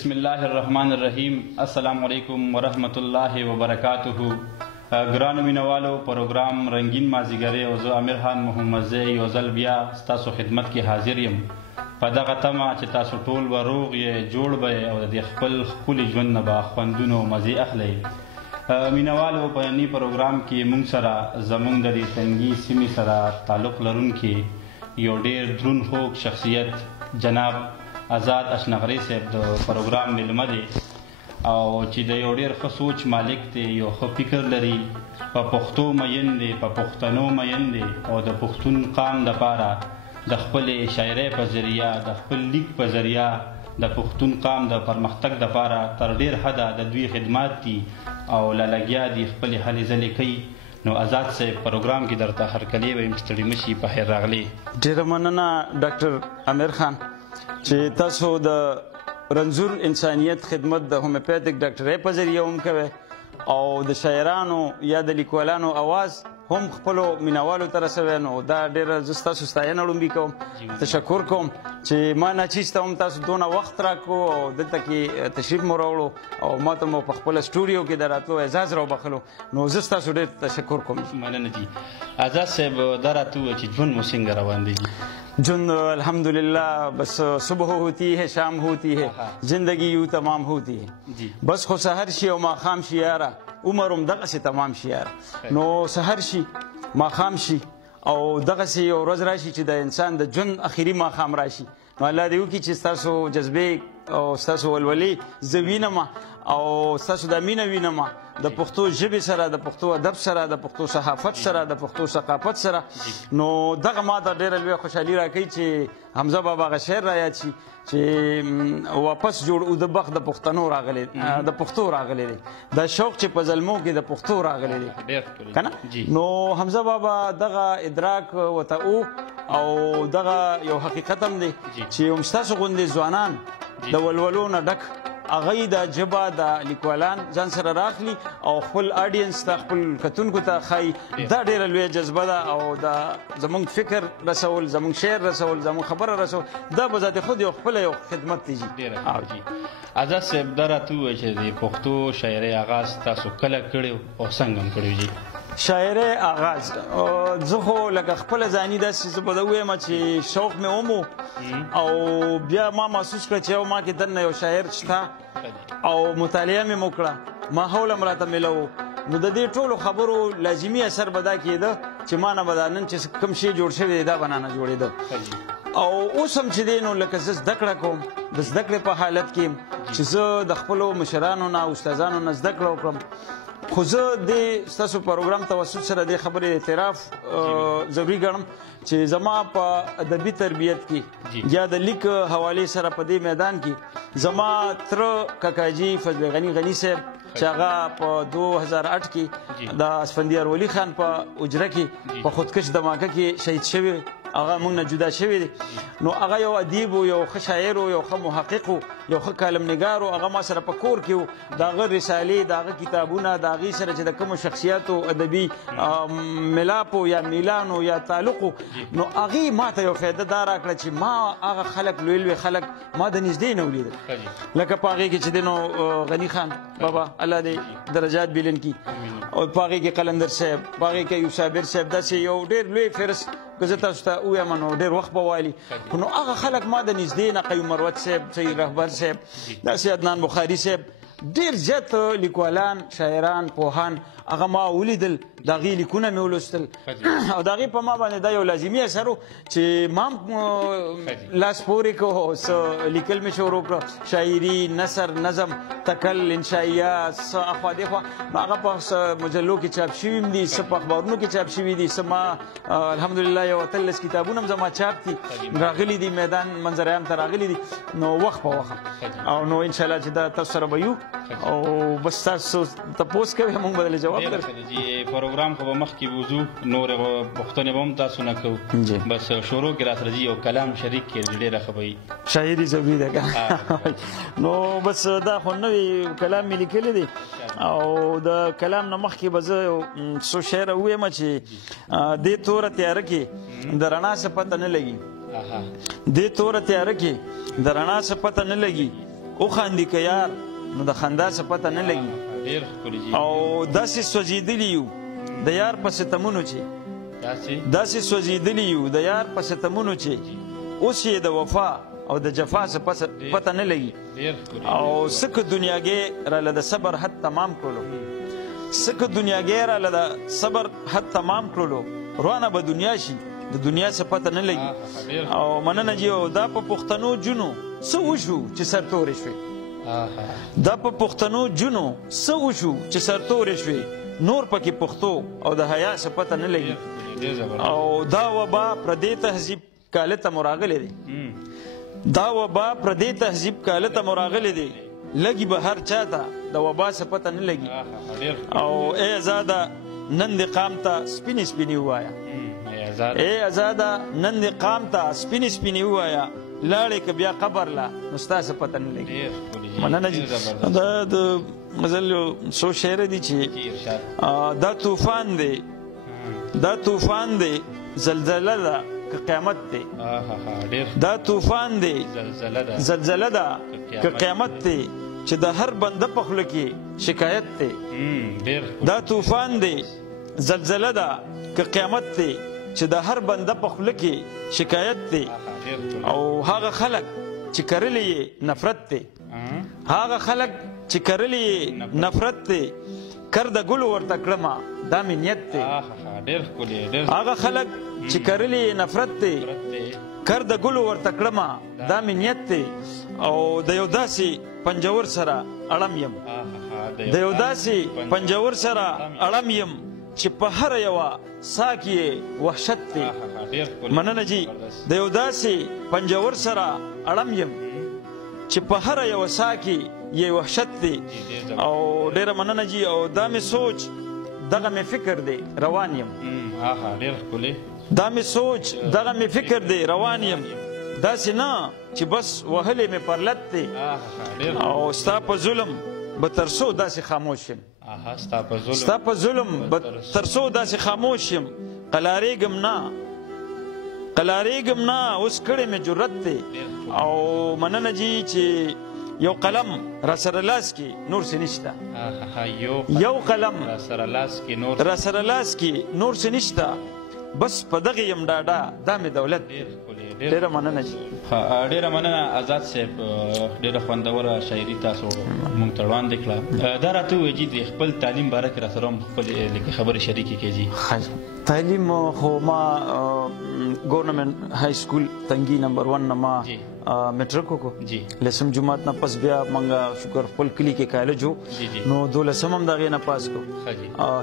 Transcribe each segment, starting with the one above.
بسم الله الرحمن الرحیم. السلام علیکم ورحمت الله وبرکاته. ګرانو مینوالو، پروګرام رنگین مازیګری او زه امیر خان محمدزی یو ځل بیا ستاسو خدمت کې حاضر یم په دغه تمه چې تاسو ټول به روغ یې، جوړ به یې او د خپل ښکلي ژوند نه به خوندونه او مزې اخلئ. مینوالو، په ننني پروګرام کې موږ سره زموږ د دې تنګي سیمې سره تعلق لرونکي یو ډېر دروند خوږ شخصیت جناب آزاد اشنغري صاحب د پروګرام میلمه دی او چې د یو ډېر ښه سوچ مالک دی، یو ښه فکر لري، په پښتو مین دی، په پښتنو مین دی او د پښتون قام دپاره د خپلې شاعرۍ په ذریعه، د خپل لیک په ذریعه د پښتون قام د پرمختګ دپاره تر ډېر حده د دوی خدمات دي او لګیا دي، خپلې هلې ځلې کوي. نو آزاد صاحب پروګرام کې درته هرکلی وایم، ستړي مشي، په خیر راغلی. ډېره مننه ډاکټر امیر خان چې تاسو د رنځور انسانیت خدمت د هومیوپیتھک ډاکټرۍ په ذریعه هم کوئ او د شاعرانو یا د لیکوالانو اواز هم خپلو مینوالو ته رسوئ. نو دا ډېره زه ستاسو ستاینه لومړي کوم، تشکر کوم چې ما ناچیسته هم تاسو دونه وخت راکړو او دلته کې تشریف مو راوړو او ما ته مو په خپله سټوډیو کې د راتلو اعزاز راوبخلو. نو زه ستاسو ډېر تشکر کوم. مننه جي. آزاد صاحب دا راته ووایه چې ژوند مو څنګه روان دی؟ جن الحمدللہ بس صبح ہوتی ہے، شام ہوتی ہے، زندگی یوں تمام ہوتی ہے. بس خو سحر شي او ماښام شي یاره، عمر هم دغسې تمام شي یاره. نو سحر شي، ماښام شي او دغسې یو ورځ راشي چې د انسان د ژوند اخري ماښام راشي. نو الله دې وکړي چې ستاسو جذبې او ستاسو ولولې زه وینم او ستاسو دا مینه وینم د پښتو ژبې سره، د پښتو ادب سره، د پښتو صحافت سره، د پښتو ثقافت سره. نو دغه ما ته ډېره لویه خوشحالي راکوي چې حمزه بابا هغه شعر رایاد شي چې واپس جوړ او د بخت د پښتنو راغلی، د پښتو راغلی دی، دا شوق چې په زلمو کې د پښتو راغلی دی که نه. نو حمزه بابا دغه ادراک ورته او دغه یو حقیقت هم دی چې هم ستاسو غوندې ځوانان د ولولو نه ډک هغوی د ژبه د لیکوالان ځان سره راخلي او خپل آډینس ته، خپل کتونکو ته ښایي. دا ډېره لویه جذبه ده او دا زموږ فکر رسول، زموږ شعر رسول، زموږ خبره رسول، دا به ذات خود یو خپله یو خدمت دی. آزاد صاحب دا راته ووایه چې د پښتو شاعرۍ آغاز تاسو کله کړی او څنګه هم کړی جي؟ شاعرۍ آغاز زه خو لکه خپله ځاني داسې زه به ووایم چې شوق مې ومو او بیا ما محسوس کړه چې یو ما کې دننه یو شاعر شته او مطالعه مې وکړه، ماحول هم راته میلو. نو د دې ټولو خبرو لازمي اثر به دا کېده چې ما نه به دا نن چې کوم شی جوړ شوی دی دا به نه جوړېده. او اوس هم چې دی نو لکه زه زده کړه کوم، د زده کړې په حالت کې چې زه د خپلو مشرانو نه، استادانو نه زده کړه وکړم. خو زه د ستاسو پروګرام توسط سره د خبرې اعتراف ضروري ګڼم چې زما په ادبي تربیت کې یا د لیک حوالې سره په دې میدان کې زما تره کاکاجي فضل غني غني صاحب چې هغه په 2008 کې د اسفندیار ولی خان په اجره کې په خودکش دماکه کې شهید شوی، هغه موږ نه جدا شوی دی. نو هغه یو ادیب و، یو ښه شاعر و، یو ښه محقق و، یو ښه کالمنګار و. هغه ما سره په کور کې و، د هغه رسالې، د هغه کتابونه، د هغې سره چې د کومو شخصیاتو ادبي ملاپ و یا میلان و یا تعلق و، نو هغې ما ته یو فایده دا راکړه چې ما هغه خلک، لوی لوی خلک ما د نږدې نه ولیدل. لکه په هغې کې چې دی نو غني خان بابا الله دې درجات بلند کړي، او په هغې کې قلندر صاحب، په هغې کې ایوب صابر صاحب، داسې یو ډېر لوی فهرست که زه تاسو ته ووایم نو ډېر وخت به والي. نو هغه خلک ما د نږدې نه، قیوم مروت صاحب، سید رهبر صاحب، داسې عدنان بخاري صاحب، ډېر زیات لیکوالان، شاعران، پوهان هغه ما ولیدل، د هغې لیکونه مې ولوستل او د هغې په ما باندې دا یو لازمي اثر و چې ما هم لاس پورې کړو او څه لیکل مې شروع کړه، شاعري، نثر، نظم، تکل، انشائیات، څه اخوا دېخوا. نو هغه په مجلو کې چاپ شوي هم دي، څه په اخبارونو کې چاپ شوي دي، څه ما الحمدلله یو 13 کتابونه هم زما چاپ دي، راغلي دي، میدان منظریان ته راغلي دي. نو وخت په وخت او نو انشاءالله چې دا تاسو سره به یو او بس تاسو تپوس کوئ موږ به درله جواب درکړو. پروګرام خو به مخکې وځو، نورې پوښتنې به هم تاسو نه کوو، بس شروع کې راسره ځي یو کلام شریک کړي، ډېره ښه به وي. شاعري ضروري ده که نو بس دا خو نوی کلام مې لیکلی دی او د کلام نه مخکې به زه یو څو شعر ووایم چې دې توره تیاره کې د رڼا څه پته نه لګي، دې توره تیاره کې د رڼا څه پته نه لګي، وخاندي که یار نو د خندا څه پته نه لګي او داسې سوځېدلي یو د یار په ستمونو چې داسې سوځېدلي یو د یار په ستمونو چې اوس یې د وفا او د جفا څه پته نه لګي او څه که دنیاګۍ راله د صبر حد تمام کړلو څه که دنیاګۍ راله د صبر حد تمام کړلو روانه به دنیا شي د دنیا څه پته نه لګي او مننه جي او دا په پښتنو جونو څه وشو چې سرتورې شوې دا په پښتنو جونو څه وشو چې سرتورې شوې نور پکې پښتو او د حیا څه پته نه لګي او دا وبا پردې تهذیب کاله ته مراغلې دی دا وبا پردې تهذیب کاله ته مراغلې دی لګي به هر چا ته د وبا څه پته نه لګي او ای آزاده نن دې قام ته سپینې سپینې ووایه ای آزاده نن دې قام ته سپینې سپینې ووایه لاړې که بیا قبر لا نو ستا څه پته نه لګي مننه جي دا د غزل یو څو شعر دي چې دا طوفان دی دا طوفان دی زلزله ده که قیامت دی دا طوفان دی زلزله ده که قیامت دی چې د هر بنده په خوله کې شکایت دی دا طوفان دی زلزله ده که قیامت دی چې د هر بنده په خوله کې شکایت دی او هغه خلک چې کرلی یې نفرت دی هغه خلک چې کرلی یې نفرت دی کر د ګلو ورته کړمه دا مې نیت دی هغه خلک چې کرلی یې نفرت دی کر د ګلو ورته کړمه دا مې نیت دی او د یو داسې پنجور سره اړم یم د یو داسې پنجور سره اړم یم چې په هر یوه ساه کې یې وحشت دی مننه جي د یو داسې پنجور سره اړم یم چې په هر یوه ساه کې یې وحشت دی او ډېره مننه جي او دا مې سوچ دغه مې فکر دی روان یم دا مې سوچ دغه مې فکر دی روان یم داسې نه چې بس وهلې مې پرلت دی او ستا په ظلم به تر څو داسې خاموش یم ستا په ظلم به تر څو داسې خاموش یم قلاریږم نه اوس کړی مې جرت دی او مننه جي چې یو قلم را سره لاس کې نور څه نشته یو قلم را سره لاس کې نور څه نشته بس په دغه یم ډاډه دا مې دولت ډېره مننه جي ډېره مننه آزاد صاحب ډېره خوندوره شاعري تاسو مونږ ته وړاندې کړه دا راته ووایه جي د خپل تعلیم باره کې را سره هم خپلې لکه خبرې شریکې کړې جي تعلیم خو ما گورنمنٹ های سکول تنگی نمبر 1 نه ما میټرک وکړو لسم جماعت نه پس بیا موږ شکر خپل کلي کې کالج وو نو 12 هم د هغې نه پاس کړو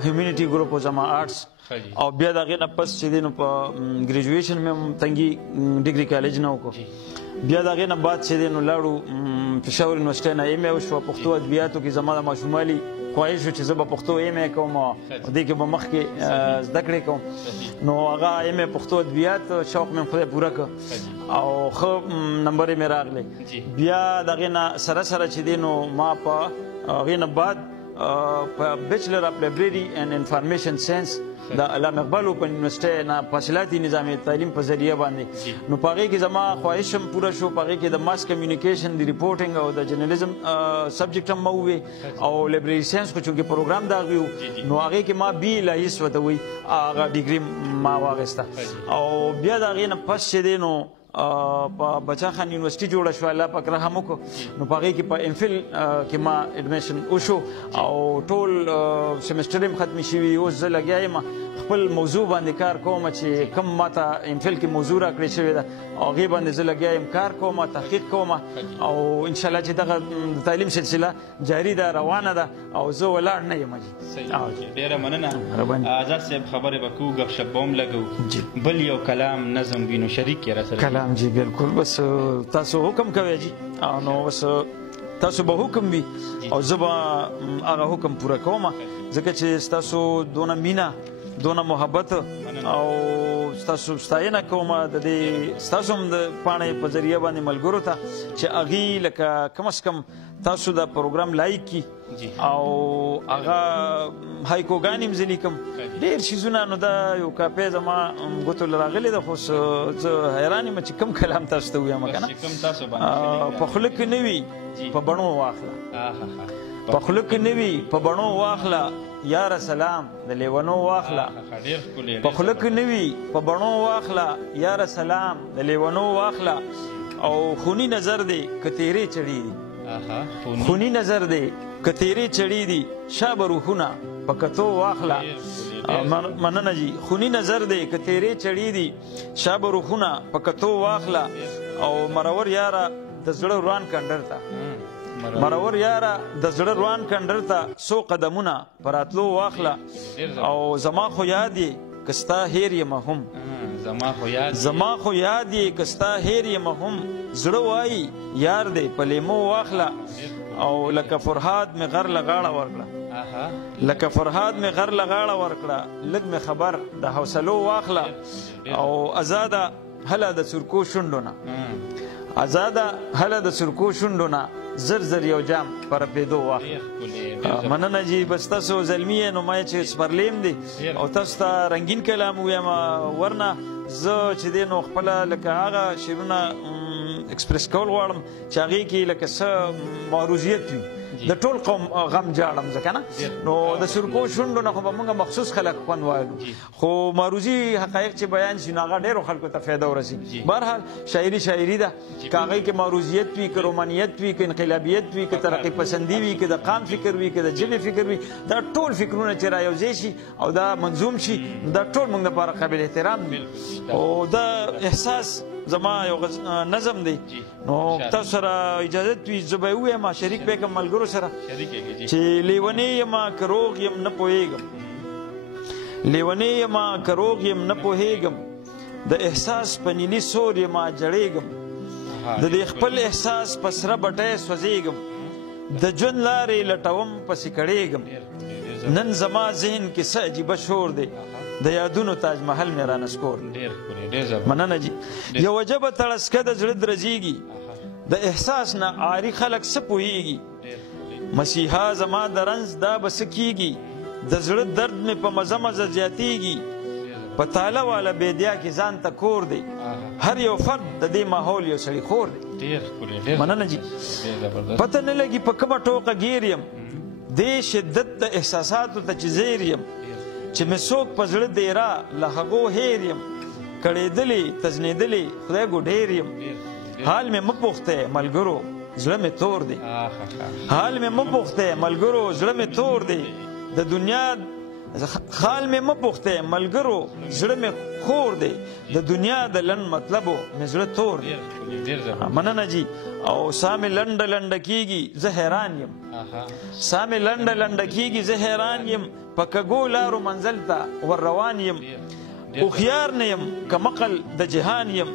هیومینټي ګروپ و زما آرټس او بیا د هغې نه پس چې دی نو په ګریجویشن مې هم تنګي ډګري کالج نه وکړو بیا د هغې نه بعد چې دی نو لاړو پېښور یونیورسټۍ نه ایم اے وشوه پښتو ادبیاتو کې زما د ماشوموالي خواهش و چې زه به پښتو ایم اے کوم او دې کې به مخکې زده کړې کوم نو هغه ایم اے پښتو ادبیات شوق مې خدای پوره کړ او ښه نمبر یې مې راغلی بیا د هغې نه سره سره چې دی نو ما په هغې نه بعد په بیچلر اف لایبرري اینڈ انفارمیشن ساینس د علامه اقبال اوپن یونیورسټۍ نه فاصلاتي نظام تعلیم په ذریعه باندې نو په هغې کې زما خواهش هم پوره شو په هغې کې د ماس کمیونیکیشن د ریپورټینګ او د جرنالیزم سبجیکټ هم ووې او لایبرري ساینس خو چونکې پروګرام د هغې و نو هغې کې ما بي لایس ورته وایي هغه ډیګري ما واخیسته او بیا د هغې نه پس چې دی نو په بچا خان یونیورسټي جوړه شوه الله پاک رحم وکړو نو په هغې کې په ام فل کې ما اډمیشن وشو او ټول سیمسټر یې ختمې شوي اوس زه لګیا یم خپل موضوع باندې کار کوم چې کوم ماته ام فل کې موضوع راکړې شوې ده او هغې باندې زه لګیا یم کار کوم تحقیق کوم او انشاءالله چې دغه تعلیم سلسله جاري ده روانه ده او زه ولاړ نه یم ډېره مننه آزاد صاحب خبرې به کوو ګپ شپ به هم لګو بل یو کلام نظم وي نو شریک یې را سره کلام جی بالکل بس تاسو حکم کوئ جی نو بس تاسو به حکم وي او زه به هغه حکم پوره کوم ځکه چې ستاسو دونه مینه دونه محبت او ستاسو ستاینه کوم د دې ستاسو هم د پاڼې په ذریعه باندې ملګرو ته چې هغې لکه کم از کم تاسو دا پروګرام لایک کی او هغه هایکوګانې هم زه لیکم ډېر څیزونه نو دا یو کاپی زما ګوتو له راغلې ده خو زه حیران یم چې کوم کلام تاسو ته ووایم که نه په خوله کې نه وي په بڼو واخله په خوله کې نه وي په بڼو واخله یاره سلام د لیونو واخله په خوله کې نه وي په بڼو واخله یاره سلام د لیونو واخله او خونی نظر دی که تیرې چړې دي خونی نظر دی که تیرې چړې دي شابه روحونه په کتو واخله مننه جی خونی نظر دی که تیرې چړې دي شابه روحونه په کتو واخله او مرور یاره د زړه روان کنډر ته مرور یاره د زړه روان کنډر ته څو قدمونه په راتلو واخله او زما خو یاد یې که ستا هیر یم هم زما خو یاد یې که ستا هیر یم هم زړه وایي یار دی په لیمو واخله او لکه فرهاد مې غر له غاړه ورکړه لکه فرهاد مې غر له غاړه ورکړه لږ مې خبر د حوصلو واخله او ازاده هله د سرکو شونډو نه ازاده هله د سرکو شونډو نه زر زر یو جام پر پیدو واخله مننه جی بس تاسو زلمی نو ما چې سپرلیم دی او تاسو ته رنگین کلام ویم ورنه زه چې دی نو خپله لکه هغه شعرونه اکسپریس کول غواړم چې هغې کې لکه څه معروضیت وي د ټول قوم غم جاړم ځکه نه نو د سرکو شونډو نه خو به موږ مخصوص خلک خوند وایو خو معروضي حقایق چې بیان شي نو هغه ډېرو خلکو ته فایده ورسي بهرحال شاعري ده که هغې کې معروضیت وي که رومانیت وي که انقلابیت وي که ترقي پسندي وي که د قام فکر وي که د ژبې فکر وي دا ټول فکرونه چې را یوځای شي او دا منظوم شي دا ټول موږ دپاره قابل احترام دي او دا احساس زما یو نظم دی نو تاسو سره اجازت وي زه به یې ووایم شریک به یې کړم ملګرو سره چې لیونی یمه که روغ یم نه پوهېږم لیونی یمه که روغ یم نه پوهېږم د احساس په نیلي سور یمه جړېږم د دې خپل احساس په سره بټۍ سوځېږم د ژوند لارې لټوم پسې کړېږم نن زما ذهن کې څه عجیبه شور دی د یادونو تاج محل مې را نسکور مننه جی یوه ژبه تړسکه د زړه درزېږي د احساس نه عاري خلک څه پوهېږي مسیحا زما د رنځ دا به څه کېږي د زړه درد مې په مزه مزه زیاتېږي په تاله والا بیدیا کې ځان ته کور دی هر یو فرد د دې ماحول یو سړي خور دی مننه جی پته نه لګي په کومه ټوقه ګیر یم دې شدت د احساساتو ته چې زیر یم چې مې څوک په زړه دیره له هغو هیر یم کړېدلې تزنېدلې خدای ګو ډېر یم حال مې مه پوښتی ملګرو زړه مې تور دی حال مې مه پوښتی ملګرو زړه مې تور دی د دنیا حال مې مه پوښتی ملګرو زړه مې خور دی د دنیا د لنډ مطلبو مې زړه تور دی مننه جی او سا مې لنډه لنډه کېږي زه حیران یم سا مې لنډه لنډه کېږي زه حیران یم په کږو لارو منزل ته ور روان یم هوښیار نه یم که مقل د جهان یم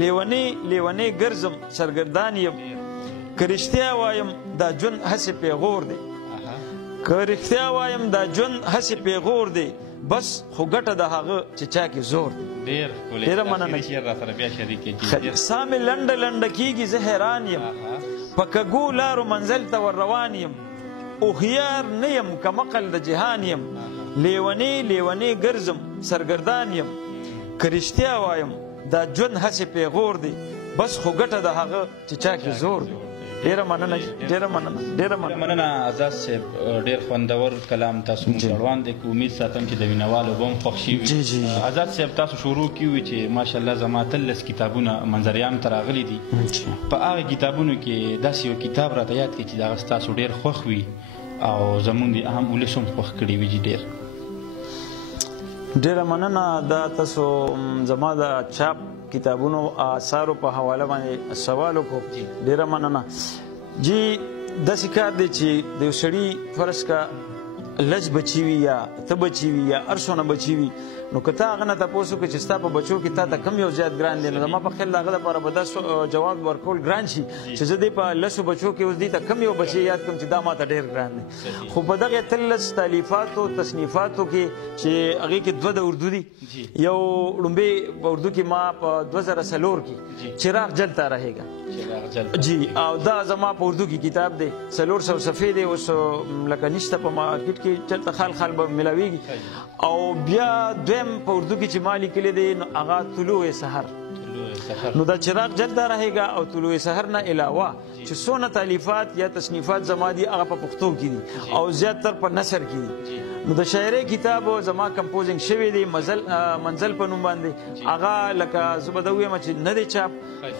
لیونې لیونې ګرځم سرګردان یم که رښتیا وایم دا ژوند هسې پیغور دی که رښتیا وایم دا ژوند هسې پیغور دی بس خو ګټه د هغه چې چا کې زور دی ډېره مننه سا مې لنډه لنډه کېږي زه حیران یم په کږو لارو منزل ته ور روان یم هوښیار نه یم که مقل د جهان یم لیونې لیونې ګرځم سرګردان یم که رښتیا وایم دا ژوند هسې پیغور دی بس خو ګټه د هغه چې چا کې زور دی ډېره مننه ډېره مننه ډېره مننه آزاد صاحب ډېر خوندور کلام تاسو موږ روان دی که امید ساتم چې د مینوالو به هم خوښ شي آزاد صاحب تاسو شروع کیوي چې ماشاءالله زما 13 کتابونه منظریان ته راغلي دي په هغه کتابونو کې داسې یو کتاب راته یاد کړي چې دغه ستاسو ډېر خوښ وي او زمونږ د عام ولس هم خوښ کړي وي ډېر ډېره مننه دا تاسو زما د چاپ کتابونو آثارو په حواله باندې سوال وکړو ډېره مننه جی داسې کار دی چې د یو سړي فرض کا لږ بچي وي یا ته بچي وي یا هر څونه بچي وي نو که ته هغه نه تپوس وکړې چې ستا په بچو کې تا ته کم یو زیات ګران دی، نو زما په خیال د هغه دپاره به دا جواب ورکول ګران شي چې زه دې په 10 بچو کې اوس دې ته کم یو بچی یاد کړم چې دا ما ته ډېر ګران دی. خو په دغه 13 تالیفاتو تصنیفاتو کې چې هغې کې 2 د اردو دي، یو لومبې په اردو کې ما په 2004 کې چراغ جلتا رهیگا جی، او دا زما په اردو کې کتاب دی، 400 صفحې دی، اوس لکه نشته په مارکیټ کې، چلته خال خال به ملاویږي. او بیا دویم په اردو کې چې ما لیکلی دی نو هغه طلوع سحر، نو دا چراغ جلتا رهیگا او طلوع سحر نه علاوه چې څونه تالیفات یا تصنیفات زما دي هغه په پښتو کې دي او زیاتر په نثر کې دي. نو د شاعرۍ کتاب زما کمپوزینګ شوی دی، منزل په نوم باندې، هغه لکه زه به دا ووایم چې نه دی چاپ،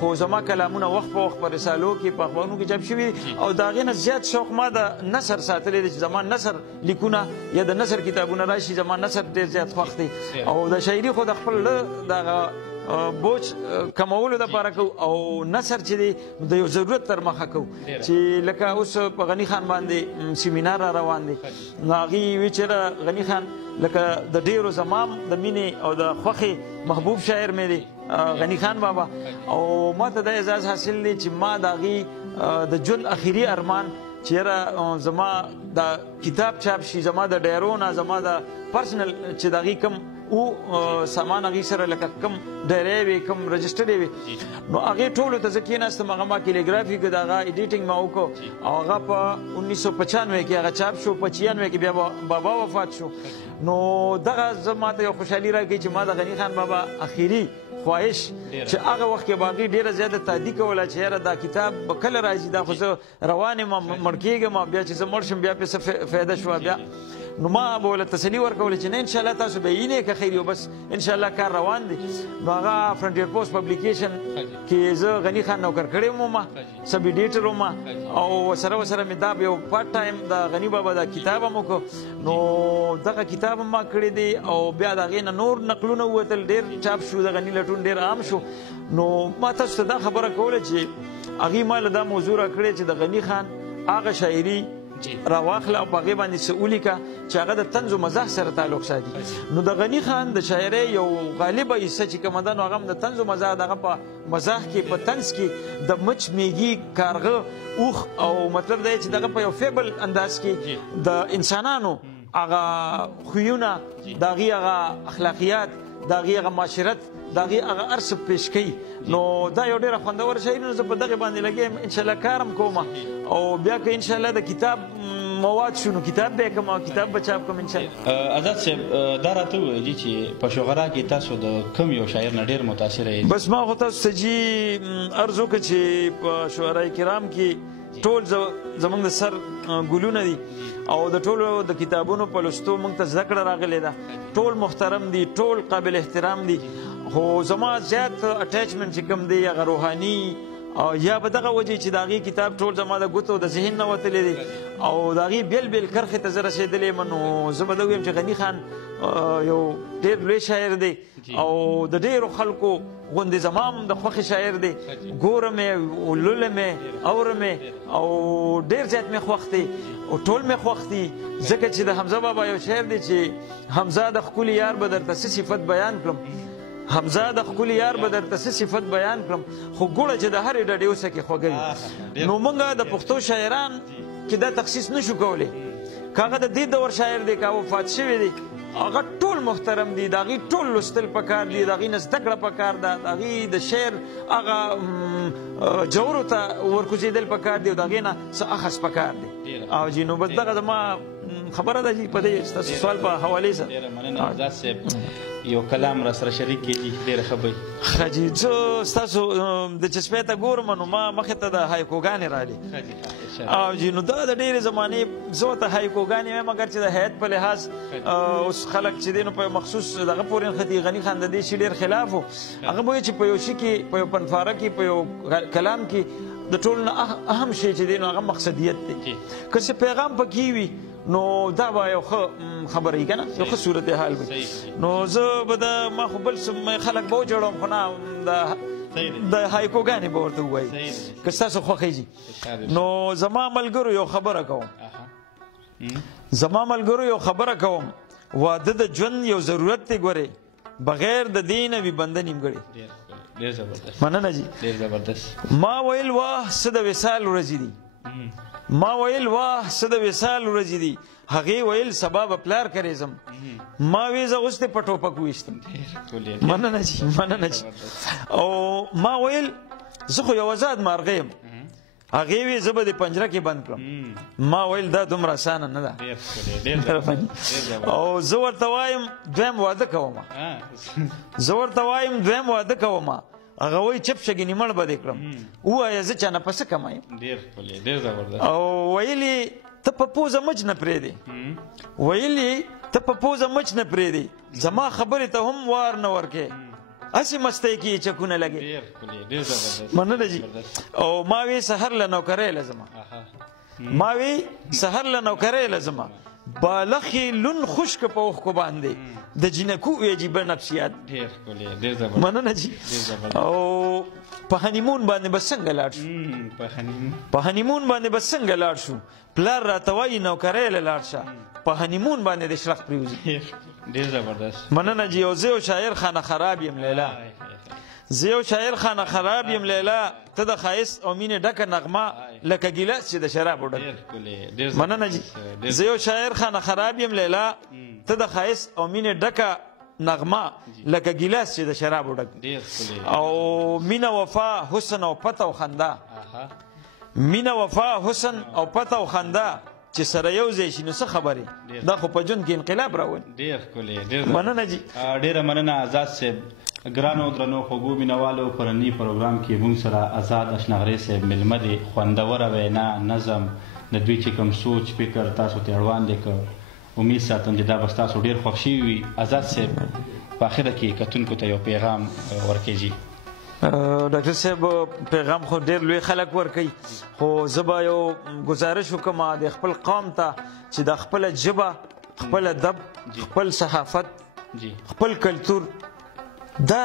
خو زما کلامونه وخت په وخت په رسالو کې په اخبارونو کې چاپ شوي دي. او د هغې نه زیات شوق ما د نثر ساتلی دی چې زما نثر لیکونه یا د نثر کتابونه راشي، زما نثر ډېر زیات خوښ دی. او د شاعري خو د خپل دغه بوج کمولو دپاره کوو، او نثر چې دی د یو ضرورت تر مخه کوو. چې لکه اوس په غني خان باندې سیمینار را روان دی، نو هغې وی چېرې غني خان لکه د ډېرو زما د مینې او د خوښې محبوب شاعر مې دی غني خان بابا، او ما ته دا اعزاز حاصل دی چې ما د هغې د ژوند اخري ارمان چې یاره زما د کتاب چاپ شي، زما د ډایرو نه زما د پرسنل چې د هغې کوم او سامان هغې سره لکه کم ډایرۍ وي کم رجسټرې وي، نو هغې ټولو ته زه کېناستم، هغه ما کیلیګرافي کې د هغه ایډیټینګ ما وکړو، او هغه په 1995 کې هغه چاپ شو، په 96 کې بیا بابا وفات شو. نو دغه زه ماته یو خوشحالي راکوي چې ما د غني خان بابا اخري خواهش چې هغه وخت کې به هغې ډېره زیاته تادي کوله چې یاره دا کتاب به کله راځي، دا خو زه روان یم مړ کېږم، بیا چې زه مړ شم بیا پې څه فایده شوه بیا. نو ما به ورله تسلي ورکوله چې نه انشاءالله تاسو به یې که خیر یو بس انشاءالله کار روان دی. نو هغه فرنټیر پوسټ پبلیکیشن کې زه غني خان نوکر کړی وم، سب ایډیټر وم، او سره مې دا یو پارټ ټایم د غني بابا دا کتاب هم وکړو. نو دغه کتاب هم ما کړی دی، او بیا د هغې نه نور نقلونه ووتل، ډېر چاپ شو، د غني لټون ډېر عام شو. نو ما تاسو ته دا خبره کوله چې هغې ما له دا موضوع راکړې چې د غني خان هغه شاعري راواخله او په هغې باندې څه ولیکه چې هغه د طنز و مزاح سره تعلق ساتي. نو د غني خان د شاعرۍ یو غالبه حصه چې کومه ده نو هغه هم د طنز و مزاح، دغه په مزاح کې په طنز کې د مچ میږي کارغه اوښ، او مطلب دا چې دغه په یو فیبل انداز کې د انسانانو هغه خویونه، د هغې هغه اخلاقیات، د هغې هغه معاشرت، د هغې هغه هر څه پیش کوي. نو دا یو ډېره خوندوره شاعري، نو زه په دغې باندې لګیم، انشاءالله کار هم کوم، او بیا که انشاءالله د کتاب مواد شو نو کتاب به یې کوم او کتاب به چاپ کوم انشاءالله. آزاد صاحب دا راته ووایه چې په شوغرا کې تاسو د کوم یو شاعر نه ډېر متاثره یې؟ بس ما خو تاسو ته جي عرض وکړه چې په شعرای کرام کې ټول زموږ د سر ګلونه دي، او د ټولو د کتابونو په لوستو موږ ته زده کړه راغلې ده، ټول محترم دي، ټول قابل احترام دي. خو زما زیات اټیچمنټ چې کوم دی هغه روحاني، یا به دغه وجې چې د هغې کتاب ټول زما د ګوتو د ذهن نه وتلی دی، او د هغې بیل بیل کرښې ته زه رسېدلی یم. نو زه به دا ووایم چې غني خان یو ډېر لوی شاعر دی، او د ډېرو خلکو غوندې زما هم د خوښې شاعر دی. ګورم یې، لولم یې، اورم یې، او ډېر زیات مې خوښ دی، او ټول مې خوښ دي، ځکه چې د حمزه بابا یو شعر دی چې حمزه د ښکلي یار به درته څه صفت بیان کړم، حمزه د ښکلي یار به درته څه صفت بیان کړم، خو ګوړه چې د هرې ډډې اوسه کې خوږه وي. نو موږ د پښتو شاعران کې دا تخصیص نشو کولی، که هغه د دې دور شاعر دی که وفات شوی دی، هغه ټول محترم دي، د هغې ټول لوستل پکار دي، د هغې نه زده کړه پکار ده، د هغې د شعر هغه جوړو ته ورکوزېدل پکار دي، او د هغې نه څه اخذ پکار دی. او جي نو بس دغه زما خبره ده جي په دې ستاسو سوال په حوالې سره. ډېره مننه آزاد صاحب، یو کلام را سره شریک کړي، ډېره ښه به وي. ښه جي، زه ستاسو د چسپۍ ته ګورم، نو ما مخې ته د هایکوګانې رالي. او جي نو دا د ډېرې زمانې زه ورته هایکوګانې وایم، مګر چې د هیئت په لحاظ اوس خلک چې دی نو په مخصوص دغه پورې نښتي. غني خان د دې شي ډېر خلاف و، هغه به وایي چې په یو شي کې، په یو پنفاره کې، په یو کلام کې د ټولو نه اهم شی چې دی نو هغه مقصدیت دی. که څه پیغام پکې وي نو دا به یو ښه خبره وي که نه، یو ښه صورت حال وي. نو زه به ما خو بل خلک به وجوړوم، خو نه د هایکوګانې به ورته ووایي که ستاسو خوښې ځي. نو زما ملګرو یو خبره کوم، واده د ژوند یو ضرورت دی ګورې بغیر د دې نه وي بنده نیمګړی ډېر زبردست مننه جی ډېر زبردست ما ویل واه څه د وصال ورځې دي ما ویل واه څه د وصال ورځې دي هغې ویل سبا به پلار کرې ځم ما وی زه اوس دې په ټوپک وویشتم مننه جی مننه جی او ما ویل زه خو یو ازاد مارغه یم هغې وی زه به دې پنجره کې بند کړم ما ویل دا دومره اسانه نه ده او زه ورته وایم دویم واده کومه هغه وایي چپ شه ګینې مړ به دې کړم ووایه زه چا نه پسه کمایم او ویلي ته په پوزه مچ نه پرېږدې زما خبرې ته هم وار نه ورکې هسې مستی کې چکونه لګې مننه جي او ما وی سحر له نوکرۍ لزمه بالخې لون خشک په اوښکو باندې د جنکو عجیبه نفسیات مننه جي او په هنیمون باندې به څنګه لاړ شو پلار راته وایي نوکرۍ له لاړ شه په هنیمون باندې د شلخ پریوځي ډېر زبردست مننه جي او زه یو شاعر خانه خراب یم لیلا ته د ښایست او مینې ډکه نغمه لکه ګیلاس چې د شرابو ډک مننه جي زه یو شاعر خانه خراب یم لیلا ته د ښایست او مینې ډکه نغمه لکه ګیلاس چې د شرابو ډک او مینه وفا حسن او پته او خندا چې سره یو ځای شي نو څه خبرې دا خو په ژوند کې انقلاب راولي مننه جي ډېره مننه آزاد صاحب ګرانو درنو خوږو مینوالو پرني پروګرام کې موږ سره آزاد اشنغري صاحب مېلمه دی خوندوره وینا نظم د دوی چې کوم سوچ فکر تاسو ته وړاندې کړ امید ساتم چې دا به ستاسو ډېر خوښ شوي وي آزاد صاحب په اخره کې کتونکو ته یو پیغام ورکړئ ډاکټر صاحب پیغام خو ډېر لوی خلک ورکوي خو زه به یو گزارش وکړم د خپل قوم ته چې د خپله ژبه خپل ادب خپل صحافت خپل کلتور دا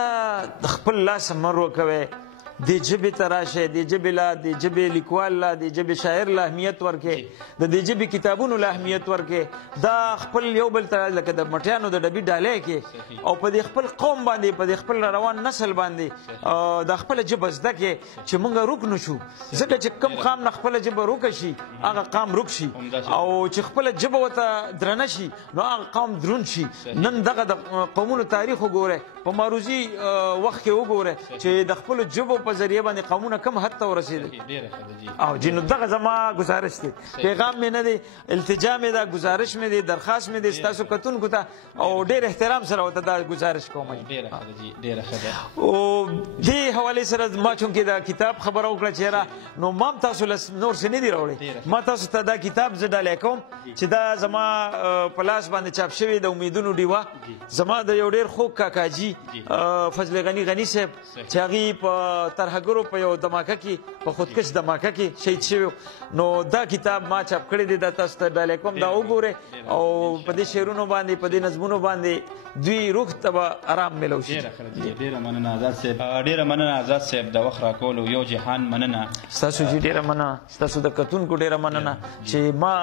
د خپل لاسه مه ورکوئ د ژبې ته راشئ د ژبې له د ژبې لیکوال له د ژبې شاعر له اهمیت ورکړئ د دې ژبې کتابونو له اهمیت ورکړئ دا خپل یو بل ته لکه د مټیانو د ډبي ډالۍ کې او په دې خپل قوم باندې په دې خپل روان نسل باندې د خپله ژبه زده کړئ چې موږ روک نه شو ځکه چې کوم قام نه خپله ژبه روکه شي هغه قام روک شي او چې خپله ژبه ورته درنه شي نو هغه قام دروند شي نن دغه د قومونو تاریخ وګورئ په ماروزي وخت کې وګورئ چې د خپلو ژبو په ذریعه باندې قومونه کم حد ته ورسېدل او جنو دغه زما گزارش دی پیغام مې نه دی التجا مې ده گزارش مې دی درخواست مې دی ستاسو کتونکو ته او ډېر احترام سره ورته دا گزارش کوم او دې حوالې سره ما چونکې د کتاب خبره وکړه چې یاره نو ما هم تاسو نور څه نه دي راوړی ما تاسو ته دا کتاب زه ډالۍ کوم چې دا زما په لاس باندې چاپ شوی د امیدونو ډیوه زما د یو ډېر خوږ کاکاجي فضل غني صاحب چې هغې په ترهګرو په یو دماکه کې په خودکش دماکه کې شهید شوی نو دا کتاب ما چاپ کړی دی دا تاسو ته ډالۍ کوم دا وګورئ او په دې شعرونو باندې په دې نظمونو باندې دوی روح ته به آرام میلو شي ډېره مننه آزاد صاحب د وخت راکولو یو جهان مننه ستاسو جي ډېره مننه ستاسو د کتونکو ډېره مننه چې ما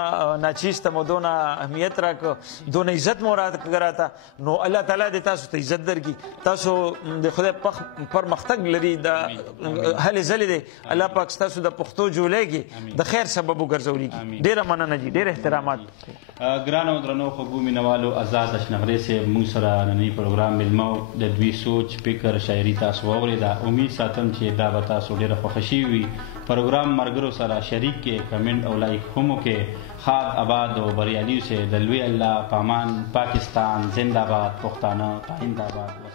ناچیز ته مو دونه اهمیت راکړه دونه عزت مو راته نو الله تعالی دې تاسو ته عزت درکړي تاسو د خدای پرمختګ لري د هلې ځلې دی الله پاک ستاسو د پښتو جولۍ کې د خیر سبب وګرځولي ډېره مننه جي ډېر احترامات ګرانو درنو خوږو مینوالو آزاد اشنغري صاحب موږ سره نننی پروګرام مېلمه د دوی سوچ فکر شاعري تاسو واورېده امید ساتم چې دا به تاسو ډېره خوښه شوي وي پروګرام ملګرو سره شریک کې کمنټ او لایک هم وکړئ خاد آباد او بریالي اوسئ د لوی الله پامان پاکستان زنده باد پښتانه پاینده باد